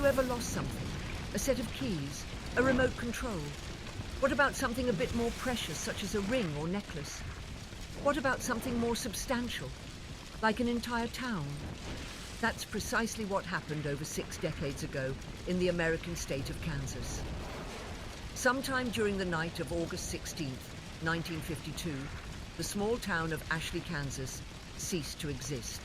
you ever lost something? A set of keys? A remote control? What about something a bit more precious, such as a ring or necklace? What about something more substantial, like an entire town? That's precisely what happened over 6 decades ago in the American state of Kansas. Sometime during the night of August 16th, 1952, the small town of Ashley, Kansas, ceased to exist.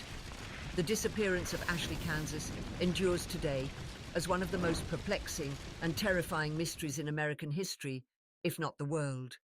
The disappearance of Ashley, Kansas endures today as one of the most perplexing and terrifying mysteries in American history, if not the world.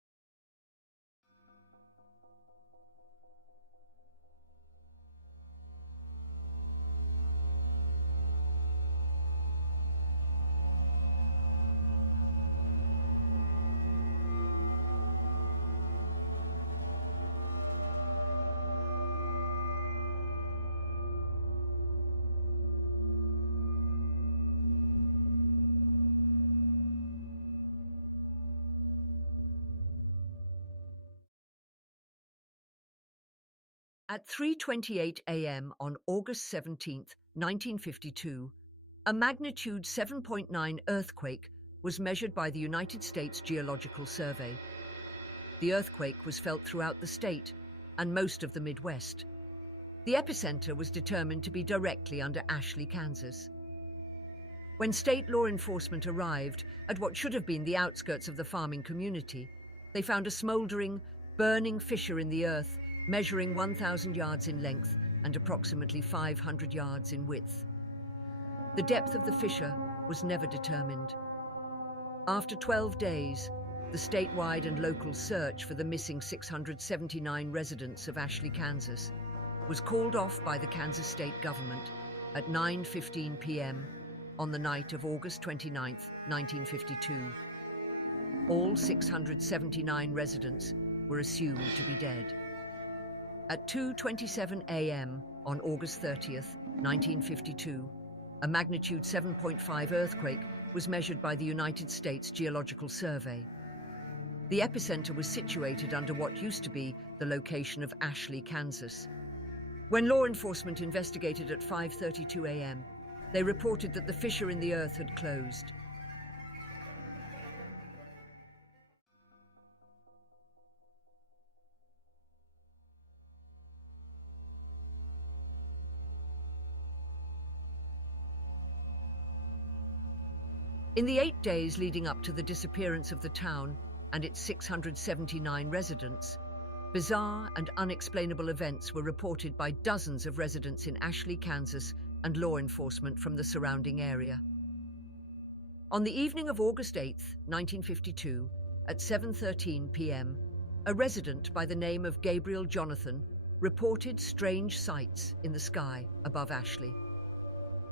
At 3:28 a.m. on August 17, 1952, a magnitude 7.9 earthquake was measured by the United States Geological Survey. The earthquake was felt throughout the state and most of the Midwest. The epicenter was determined to be directly under Ashley, Kansas. When state law enforcement arrived at what should have been the outskirts of the farming community, they found a smoldering, burning fissure in the earth measuring 1,000 yards in length and approximately 500 yards in width. The depth of the fissure was never determined. After 12 days, the statewide and local search for the missing 679 residents of Ashley, Kansas, was called off by the Kansas state government at 9:15 p.m. on the night of August 29, 1952. All 679 residents were assumed to be dead. At 2:27 a.m. on August 30th, 1952, a magnitude 7.5 earthquake was measured by the United States Geological Survey. The epicenter was situated under what used to be the location of Ashley, Kansas. When law enforcement investigated at 5:32 a.m., they reported that the fissure in the earth had closed. In the 8 days leading up to the disappearance of the town and its 679 residents, bizarre and unexplainable events were reported by dozens of residents in Ashley, Kansas, and law enforcement from the surrounding area. On the evening of August 8, 1952, at 7:13 p.m., a resident by the name of Gabriel Jonathan reported strange sights in the sky above Ashley.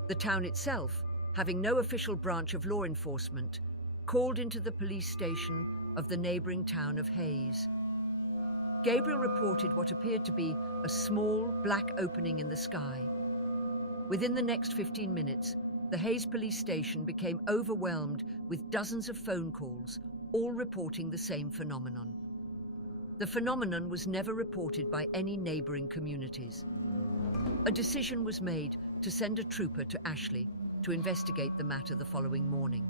The town itself, having no official branch of law enforcement, called into the police station of the neighboring town of Hayes. Gabriel reported what appeared to be a small black opening in the sky. Within the next 15 minutes, the Hayes police station became overwhelmed with dozens of phone calls, all reporting the same phenomenon. The phenomenon was never reported by any neighboring communities. A decision was made to send a trooper to Ashley to investigate the matter the following morning.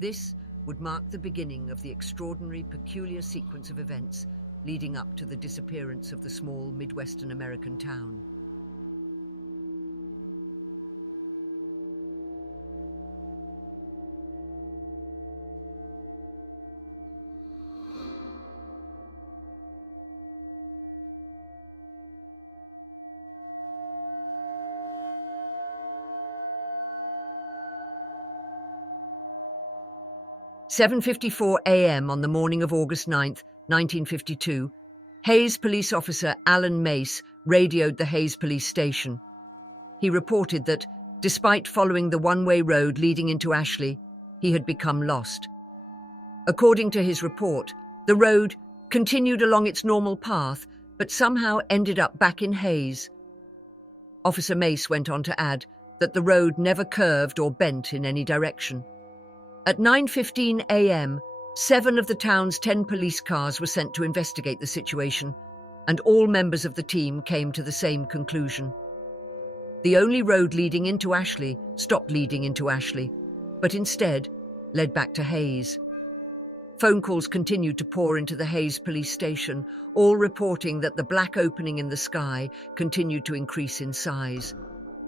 This would mark the beginning of the extraordinary, peculiar sequence of events leading up to the disappearance of the small Midwestern American town. At 7:54 a.m. on the morning of August 9th, 1952, Hayes police officer Alan Mace radioed the Hayes police station. He reported that, despite following the one-way road leading into Ashley, he had become lost. According to his report, the road continued along its normal path, but somehow ended up back in Hayes. Officer Mace went on to add that the road never curved or bent in any direction. At 9:15 a.m., 7 of the town's 10 police cars were sent to investigate the situation, and all members of the team came to the same conclusion. The only road leading into Ashley stopped leading into Ashley, but instead led back to Hayes. Phone calls continued to pour into the Hayes police station, all reporting that the black opening in the sky continued to increase in size.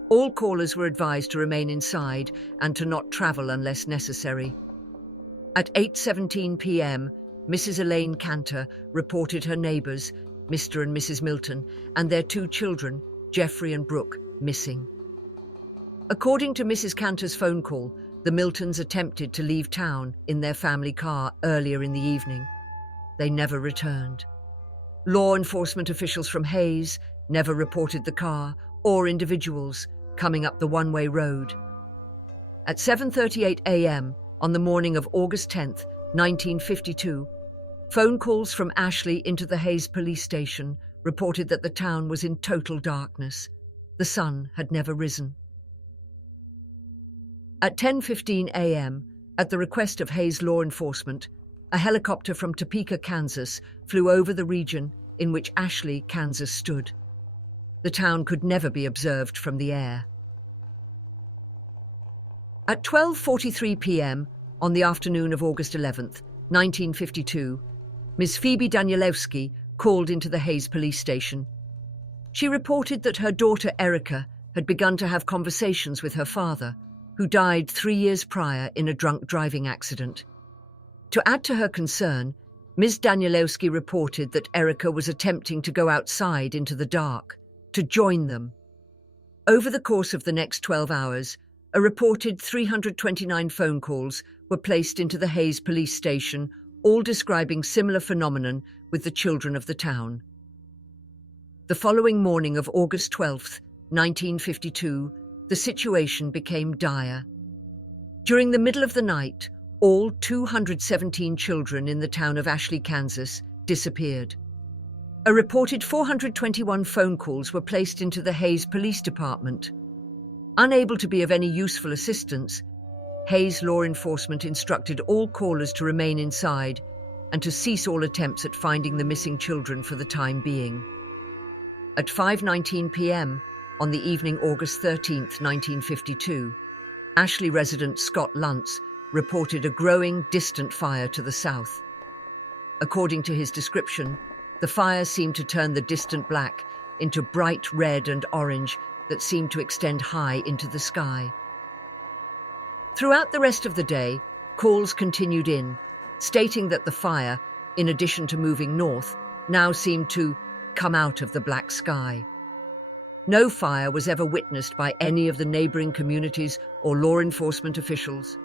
All callers were advised to remain inside and to not travel unless necessary. At 8:17 p.m., Mrs. Elaine Cantor reported her neighbours, Mr. and Mrs. Milton, and their 2 children, Jeffrey and Brooke, missing. According to Mrs. Cantor's phone call, the Miltons attempted to leave town in their family car earlier in the evening. They never returned. Law enforcement officials from Hayes never reported the car or individuals coming up the one-way road. At 7:38 a.m. on the morning of August 10th, 1952, phone calls from Ashley into the Hayes police station reported that the town was in total darkness. The sun had never risen. At 10:15 a.m., at the request of Hayes law enforcement, a helicopter from Topeka, Kansas, flew over the region in which Ashley, Kansas stood. The town could never be observed from the air. At 12:43 p.m. on the afternoon of August 11th, 1952, Ms. Phoebe Danielewski called into the Hayes police station. She reported that her daughter Erica had begun to have conversations with her father, who died 3 years prior in a drunk driving accident. To add to her concern, Ms. Danielewski reported that Erica was attempting to go outside into the dark, to join them. Over the course of the next 12 hours, a reported 329 phone calls were placed into the Hayes police station, all describing similar phenomenon with the children of the town. The following morning of August 12th, 1952, the situation became dire. During the middle of the night, all 217 children in the town of Ashley, Kansas, disappeared. A reported 421 phone calls were placed into the Hayes Police Department. Unable to be of any useful assistance, Hayes law enforcement instructed all callers to remain inside and to cease all attempts at finding the missing children for the time being. At 5:19 p.m., on the evening August 13th, 1952, Ashley resident Scott Luntz reported a growing, distant fire to the south. According to his description, the fire seemed to turn the distant black into bright red and orange that seemed to extend high into the sky. Throughout the rest of the day, calls continued in, stating that the fire, in addition to moving north, now seemed to come out of the black sky. No fire was ever witnessed by any of the neighboring communities or law enforcement officials.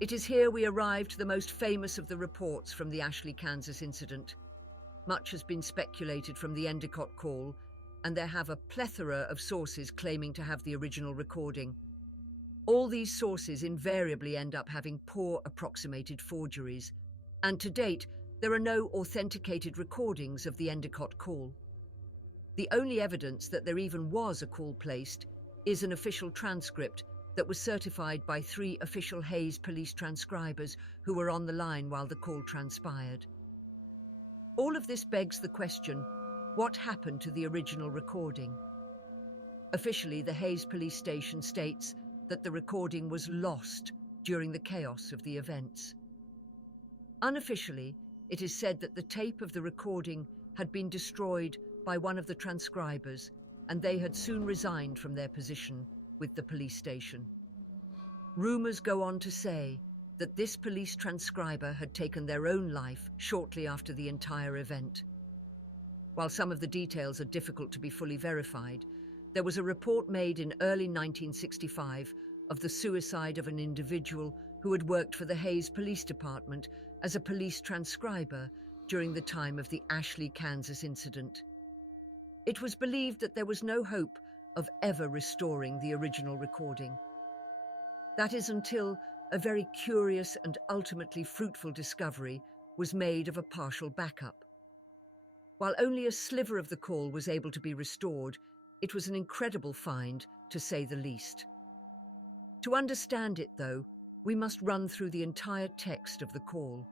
It is here we arrive to the most famous of the reports from the Ashley, Kansas incident. Much has been speculated from the Endicott call, and there have a plethora of sources claiming to have the original recording. All these sources invariably end up having poor approximated forgeries, and to date, there are no authenticated recordings of the Endicott call. The only evidence that there even was a call placed is an official transcript that was certified by 3 official Hayes police transcribers who were on the line while the call transpired. All of this begs the question, what happened to the original recording? Officially, the Hayes police station states that the recording was lost during the chaos of the events. Unofficially, it is said that the tape of the recording had been destroyed by one of the transcribers, and they had soon resigned from their position with the police station. Rumors go on to say that this police transcriber had taken their own life shortly after the entire event. While some of the details are difficult to be fully verified, there was a report made in early 1965 of the suicide of an individual who had worked for the Hayes Police Department as a police transcriber during the time of the Ashley, Kansas incident. It was believed that there was no hope of ever restoring the original recording. That is until a very curious and ultimately fruitful discovery was made of a partial backup. While only a sliver of the call was able to be restored, it was an incredible find, to say the least. To understand it, though, we must run through the entire text of the call.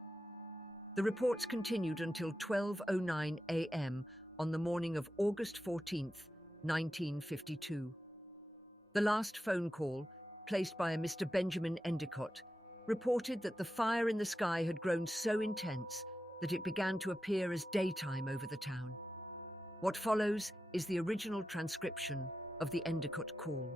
The reports continued until 12:09 a.m. on the morning of August 14th, 1952. The last phone call, placed by a Mr. Benjamin Endicott, reported that the fire in the sky had grown so intense that it began to appear as daytime over the town. What follows is the original transcription of the Endicott call.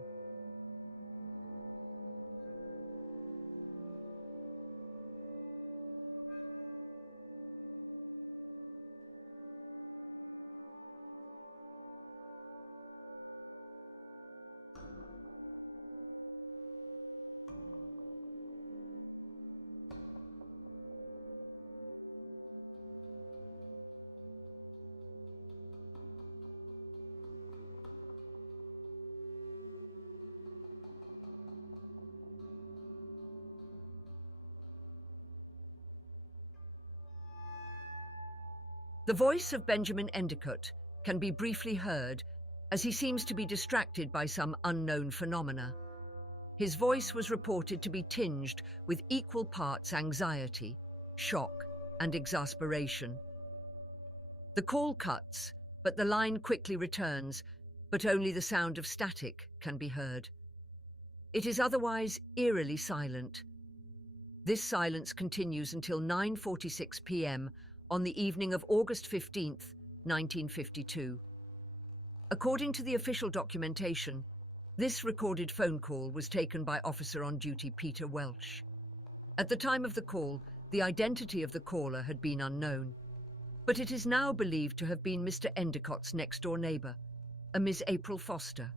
The voice of Benjamin Endicott can be briefly heard as he seems to be distracted by some unknown phenomena. His voice was reported to be tinged with equal parts anxiety, shock, and exasperation. The call cuts, but the line quickly returns, but only the sound of static can be heard. It is otherwise eerily silent. This silence continues until 9:46 p.m. on the evening of August 15th, 1952. According to the official documentation, this recorded phone call was taken by officer on duty Peter Welsh. At the time of the call, the identity of the caller had been unknown, but it is now believed to have been Mr. Endicott's next-door neighbour, a Miss April Foster.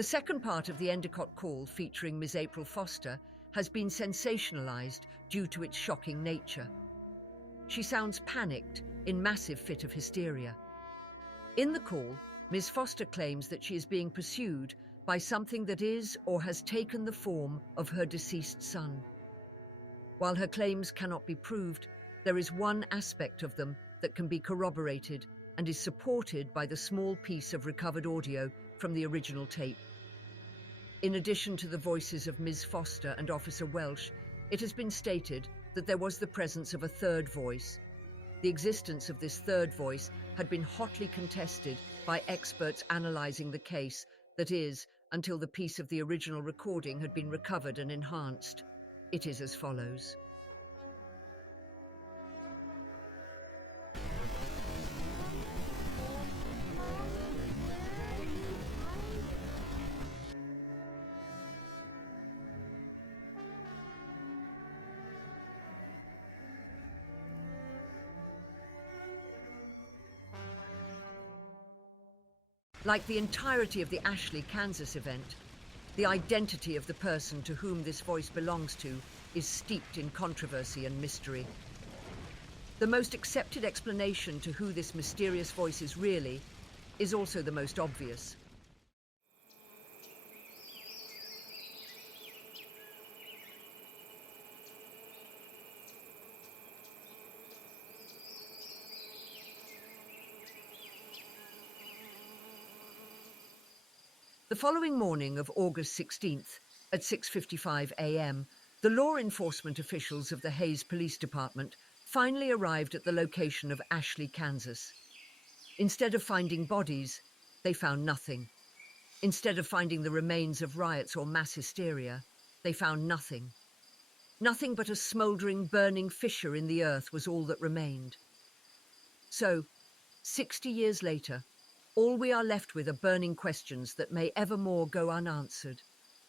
The second part of the Endicott call, featuring Ms. April Foster, has been sensationalized due to its shocking nature. She sounds panicked, in massive fit of hysteria. In the call, Ms. Foster claims that she is being pursued by something that is or has taken the form of her deceased son. While her claims cannot be proved, there is one aspect of them that can be corroborated and is supported by the small piece of recovered audio from the original tape. In addition to the voices of Ms. Foster and Officer Welsh, it has been stated that there was the presence of a third voice. The existence of this third voice had been hotly contested by experts analysing the case, that is, until the piece of the original recording had been recovered and enhanced. It is as follows. Like the entirety of the Ashley, Kansas event, the identity of the person to whom this voice belongs to is steeped in controversy and mystery. The most accepted explanation to who this mysterious voice is really is also the most obvious. The following morning of August 16th, at 6:55 a.m., the law enforcement officials of the Hays Police Department finally arrived at the location of Ashley, Kansas. Instead of finding bodies, they found nothing. Instead of finding the remains of riots or mass hysteria, they found nothing. Nothing but a smouldering, burning fissure in the earth was all that remained. So, 60 years later, all we are left with are burning questions that may evermore go unanswered,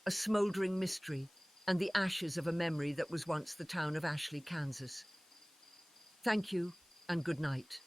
a smouldering mystery, and the ashes of a memory that was once the town of Ashley, Kansas. Thank you, and good night.